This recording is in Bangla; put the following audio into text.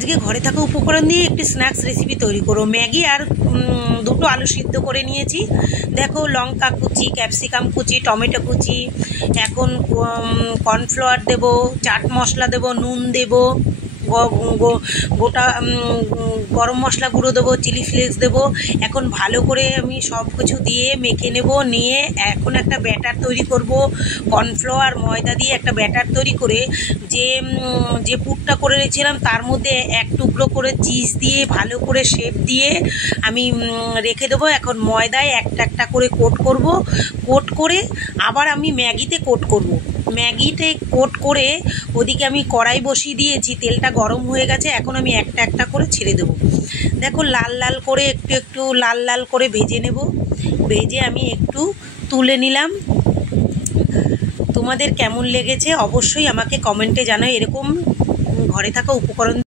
আজকে ঘরে থাকা উপকরণ দিয়ে একটি স্ন্যাক্স রেসিপি তৈরি করো। ম্যাগি আর দুটো আলু সিদ্ধ করে নিয়েছি। দেখো, লঙ্কা কুচি, ক্যাপসিকাম কুচি, টমেটো কুচি, এখন কর্নফ্লাওয়ার দেবো, চাট মশলা দেবো, নুন দেবো, গোটা গরম মশলা গুঁড়ো দেবো, চিলি ফ্লেক্স দেবো। এখন ভালো করে আমি সব কিছু দিয়ে মেখে নেব। নিয়ে এখন একটা ব্যাটার তৈরি করব। কর্নফ্লাওয়ার ময়দা দিয়ে একটা ব্যাটার তৈরি করে যে পুরটা করে রেখেছিলাম তার মধ্যে এক টুকরো করে চিজ দিয়ে ভালো করে শেপ দিয়ে আমি রেখে দেবো। এখন ময়দায় একটা একটা করে কোট করব। কোট করে আবার আমি ম্যাগিতে কোট করব। ম্যাগিতে কোট করে ওদিকে আমি কড়াই বসিয়ে দিয়েছি, তেলটা গরম হয়ে গেছে। এখন আমি একটা একটা করে ছেড়ে দেবো। দেখো, লাল লাল করে একটু একটু লাল লাল করে ভেজে নেব। ভেজে আমি একটু তুলে নিলাম। তোমাদের কেমন লেগেছে অবশ্যই আমাকে কমেন্টে জানাও। এরকম ঘরে থাকা উপকরণ